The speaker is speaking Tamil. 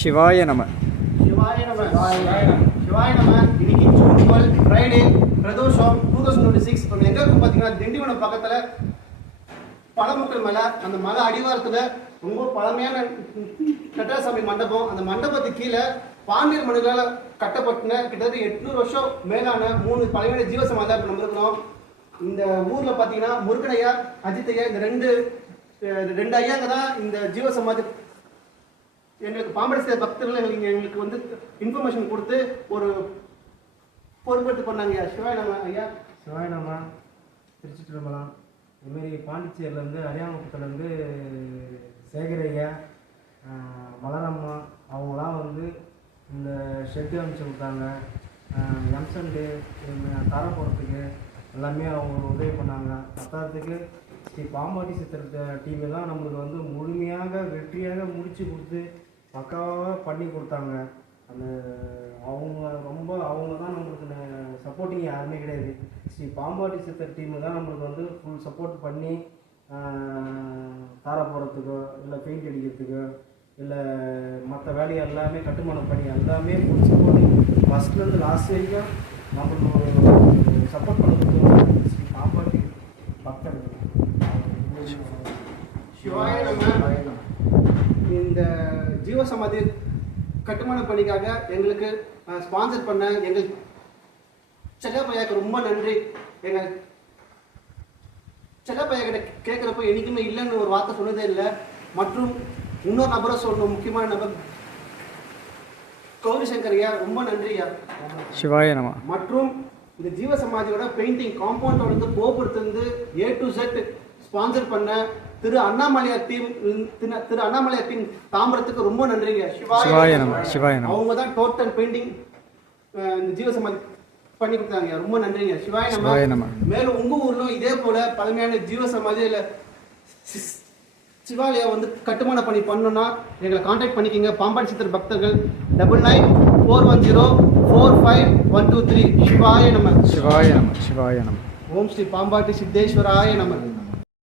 சிவாய நம. சிவாய நம. சிவாய நம. இன்னைக்கு ஜூன் 12 ஃப்ரைடே பிரதோஷம் 2026. நம்ம எங்க இருக்கும் பார்த்தீங்கன்னா திண்டிவனம் பக்கத்துல பழமுக்கல் மலை. அந்த மலை அடிவாரத்துல ரொம்ப பழமையான நட்டராசாமி மண்டபம். அந்த மண்டபத்துக்கு கீழே பாண்டியர் மன்னர்களால் கட்டப்பட்ட கிட்டத்தட்ட 800 வருஷம் மேலான 3 பழமையான ஜீவசமாதி இப்போ நம்ம இருக்கிறோம். இந்த ஊர்ல பாத்தீங்கன்னா முருகன் ஐயா, அஜித் ஐயா, இந்த ரெண்டு ஐயாங்க தான் இந்த ஜீவசமாதி எங்களுக்கு பாம்படை சேர்ந்த பக்தர்கள் எங்களுக்கு வந்து இன்ஃபர்மேஷன் கொடுத்து ஒரு பொறுப்பெடுத்து பண்ணாங்க. ஐயா சிவாய் நம்ம. ஐயா சிவாய் நம்ம. திருச்சிற்றம்பலம். இதுமாரி பாண்டிச்சேரியிலேருந்து அரியாங்குப்பத்துலேருந்து சேகர் ஐயா, மலரம்மா அவங்களாம் வந்து இந்த ஷெட்டு அமைச்சு கொடுத்தாங்க. எம்சண்டு தர போகிறதுக்கு எல்லாமே அவங்க உதவி பண்ணாங்க. பத்தாயிரத்துக்கு ஸ்ரீ பாம்பாட்டி சித்திர டீம் தான் நம்மளுக்கு வந்து முழுமையாக வெற்றியாக முடித்து கொடுத்து பக்காவாக பண்ணி கொடுத்தாங்க. அந்த அவங்க தான் நம்மளுக்கு சப்போர்ட்டிங் யாருமே கிடையாது. ஸ்ரீ பாம்பாட்டி சித்தர் டீமு தான் நம்மளுக்கு வந்து ஃபுல் சப்போர்ட் பண்ணி தார போகிறதுக்கோ இல்லை பெயிண்ட் அடிக்கிறதுக்கோ இல்லை மற்ற வேலையை எல்லாமே கட்டுமானம் பண்ணி எல்லாமே ஃபுல் சப்போர்ட் ஃபஸ்ட்லேருந்து லாஸ்ட் வரைக்கும் நம்மளுக்கு ஒரு சப்போர்ட் பண்ணுறதுக்கு ஸ்ரீ பாம்பாட்டி பக்தர்கள். சிவாய நம்ம. இந்த ஜீவசமாதி கட்டுமான பணிக்காக எங்களுக்கு ஸ்பான்சர் பண்ண எங்கள் செல்லப்பையாக்கு ரொம்ப நன்றி. எங்கள் செல்லப்பையா கிட்ட கேட்குறப்போ என்றைக்குமே இல்லைன்னு ஒரு வார்த்தை சொன்னதே இல்லை. மற்றும் இன்னொரு நபரை சொல்லணும், முக்கியமான நபர் கௌரி சங்கர் ஐயா, ரொம்ப நன்றி ஐயா. சிவாய நம. மற்றும் இந்த ஜீவசமாதியோட பெயிண்டிங் காம்பவுண்டோட இருந்து போக்குவரத்து A to Z ஸ்பான்சர் பண்ண திரு அண்ணாமலையார் டீம் தாம்பரத்துக்கு ரொம்ப நன்றிங்க. சிவாய நம. சிவாய நம. அவங்க தான் டோட்டல் பெயிண்டிங் இந்த ஜீவசமாதி பண்ணி கொடுத்தாங்க. ரொம்ப நன்றிங்க. சிவாய நம. மேலும் உங்க ஊர்லும் இதே போல பழமையான ஜீவசமாதி இல்ல சிவாலயா வந்து கட்டுமான பணி பண்ணணும்னா எங்களை கான்டாக்ட் பண்ணிக்கிங்க. பாம்பாடி சித்தர் பக்தர்கள் 994145 123. சிவாய நம. சிவாய நம. சிவாய நம. ஓம் ஸ்ரீ பாம்பாட்டி சித்தேஸ்வராய நம.